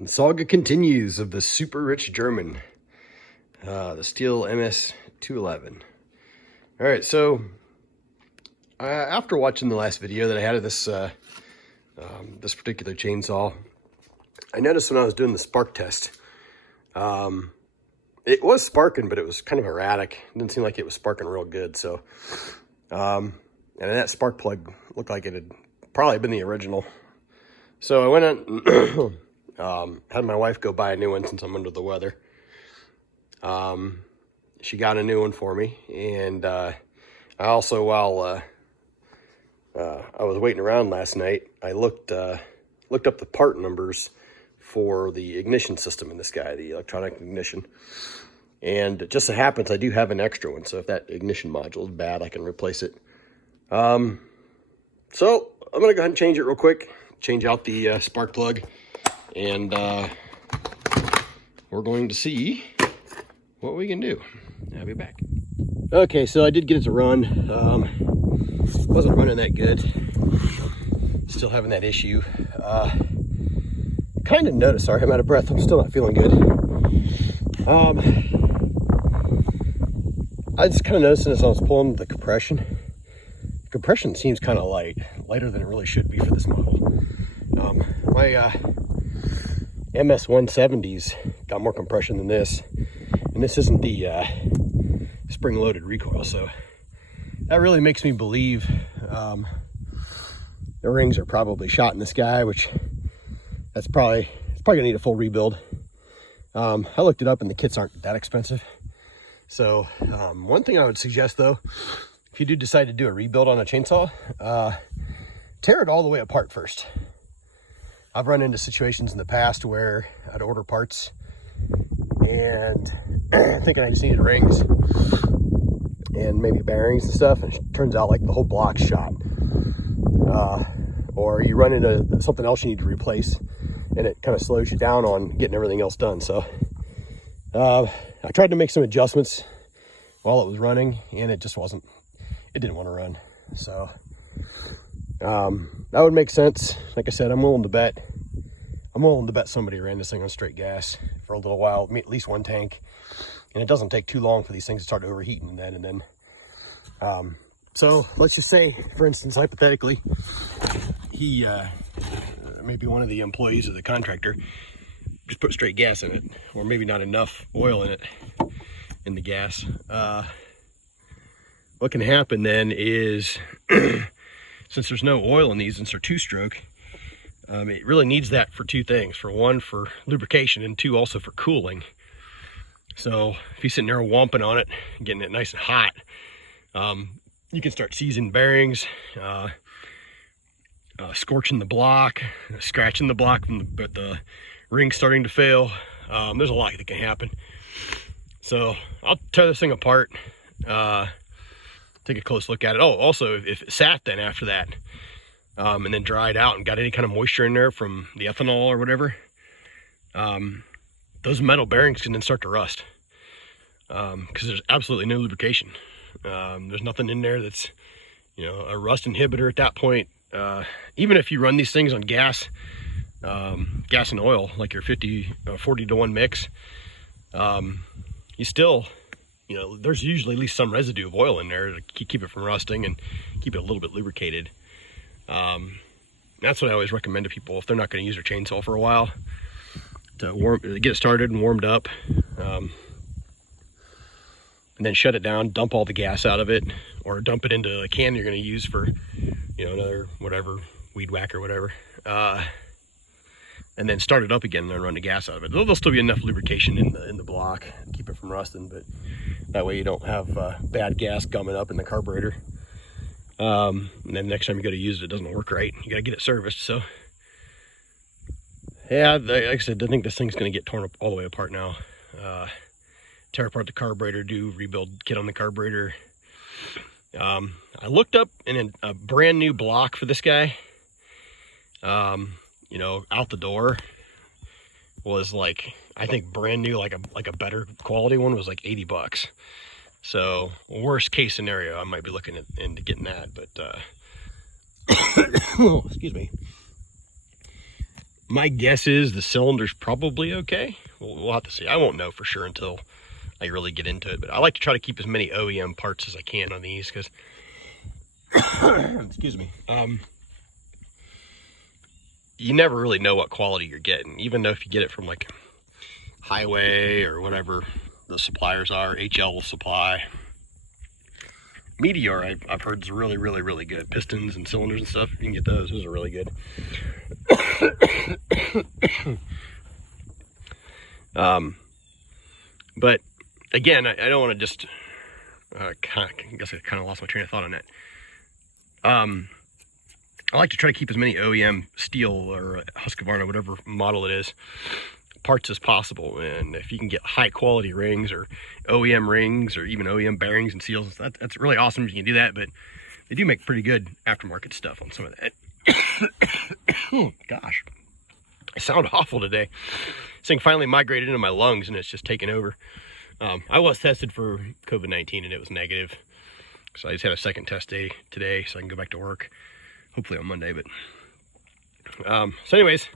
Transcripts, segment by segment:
The saga continues of the super rich German, the Stihl MS211. All right, so after watching the last video that I had of this this particular chainsaw, I noticed when I was doing the spark test, it was sparking, but it was kind of erratic. It didn't seem like it was sparking real good. So, and that spark plug looked like it had probably been the original. So I went on, had my wife go buy a new one since I'm under the weather. She got a new one for me, and I also, while I was waiting around last night, I looked up the part numbers for the ignition system in this guy, the electronic ignition. And it just so happens I do have an extra one, so if that ignition module is bad, I can replace it. So I'm gonna go ahead and change it real quick, change out the spark plug, and we're going to see what we can do. I'll be back. Okay, so I did get it to run. Wasn't running that good. Still having that issue. Kind of noticed, sorry, I'm out of breath. I'm still not feeling good. I just kind of noticed as I was pulling the compression. The compression seems kind of light, lighter than it really should be for this model. My MS170s got more compression than this, and this isn't the spring-loaded recoil, so that really makes me believe the rings are probably shot in this guy, which it's probably gonna need a full rebuild. I looked it up, and the kits aren't that expensive. So one thing I would suggest, though, if you do decide to do a rebuild on a chainsaw, tear it all the way apart first. I've run into situations in the past where I'd order parts and thinking I just needed rings and maybe bearings and stuff, and it turns out like the whole block's shot. Or you run into something else you need to replace, and it kind of slows you down on getting everything else done. So I tried to make some adjustments while it was running, and it didn't want to run. So that would make sense. Like I said, I'm willing to bet somebody ran this thing on straight gas for a little while, at least one tank. And it doesn't take too long for these things to start overheating and then. So let's just say, for instance, hypothetically, he, maybe one of the employees of the contractor just put straight gas in it, or maybe not enough oil in it, in the gas. What can happen then is, since there's no oil in these, since they're two-stroke, it really needs that for two things. For one, for lubrication, and two, also for cooling. So if you're sitting there womping on it, getting it nice and hot, you can start seizing bearings, scorching the block, scratching the block from the ring starting to fail. There's a lot that can happen. So I'll tear this thing apart, take a close look at it. Oh, also, if it sat then after that, and then dried out and got any kind of moisture in there from the ethanol or whatever, those metal bearings can then start to rust, because there's absolutely no lubrication. There's nothing in there that's, a rust inhibitor at that point. Even if you run these things on gas and oil, like your 40 to 1 mix, you still, there's usually at least some residue of oil in there to keep it from rusting and keep it a little bit lubricated. That's what I always recommend to people if they're not going to use their chainsaw for a while, to get it started and warmed up, and then shut it down, dump all the gas out of it, or dump it into a can you're going to use for, another whatever, weed whack or whatever, and then start it up again and then run the gas out of it. There'll still be enough lubrication in the block to keep it from rusting, but that way you don't have bad gas gumming up in the carburetor. And then next time you go to use it, it doesn't work right. You got to get it serviced. So yeah, like I said, I think this thing's going to get torn up all the way apart now. Tear apart the carburetor, do rebuild kit on the carburetor. I looked up in a brand new block for this guy. Out the door was like, I think brand new, like a better quality one was like $80. So worst case scenario, I might be looking into getting that, but oh, excuse me. My guess is the cylinder's probably okay. We'll have to see. I won't know for sure until I really get into it, but I like to try to keep as many OEM parts as I can on these because excuse me, you never really know what quality you're getting, even though if you get it from like Highway or whatever the suppliers are, HL Supply. Meteor, I've heard is really, really, really good. Pistons and cylinders and stuff, you can get those. Those are really good. But again, I don't want to just I guess I kind of lost my train of thought on that. I like to try to keep as many OEM Stihl or Husqvarna, whatever model it is, parts as possible. And if you can get high quality rings or OEM rings or even OEM bearings and seals, that's really awesome if you can do that. But they do make pretty good aftermarket stuff on some of that. Oh, gosh, I sound awful today. This thing finally migrated into my lungs and it's just taken over. I was tested for COVID-19 and it was negative. So I just had a second test day today so I can go back to work, hopefully on Monday. But so anyways,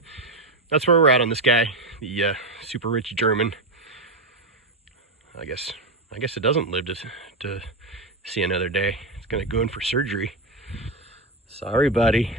that's where we're at on this guy, the super rich German. I guess it doesn't live to see another day. It's gonna go in for surgery. Sorry, buddy.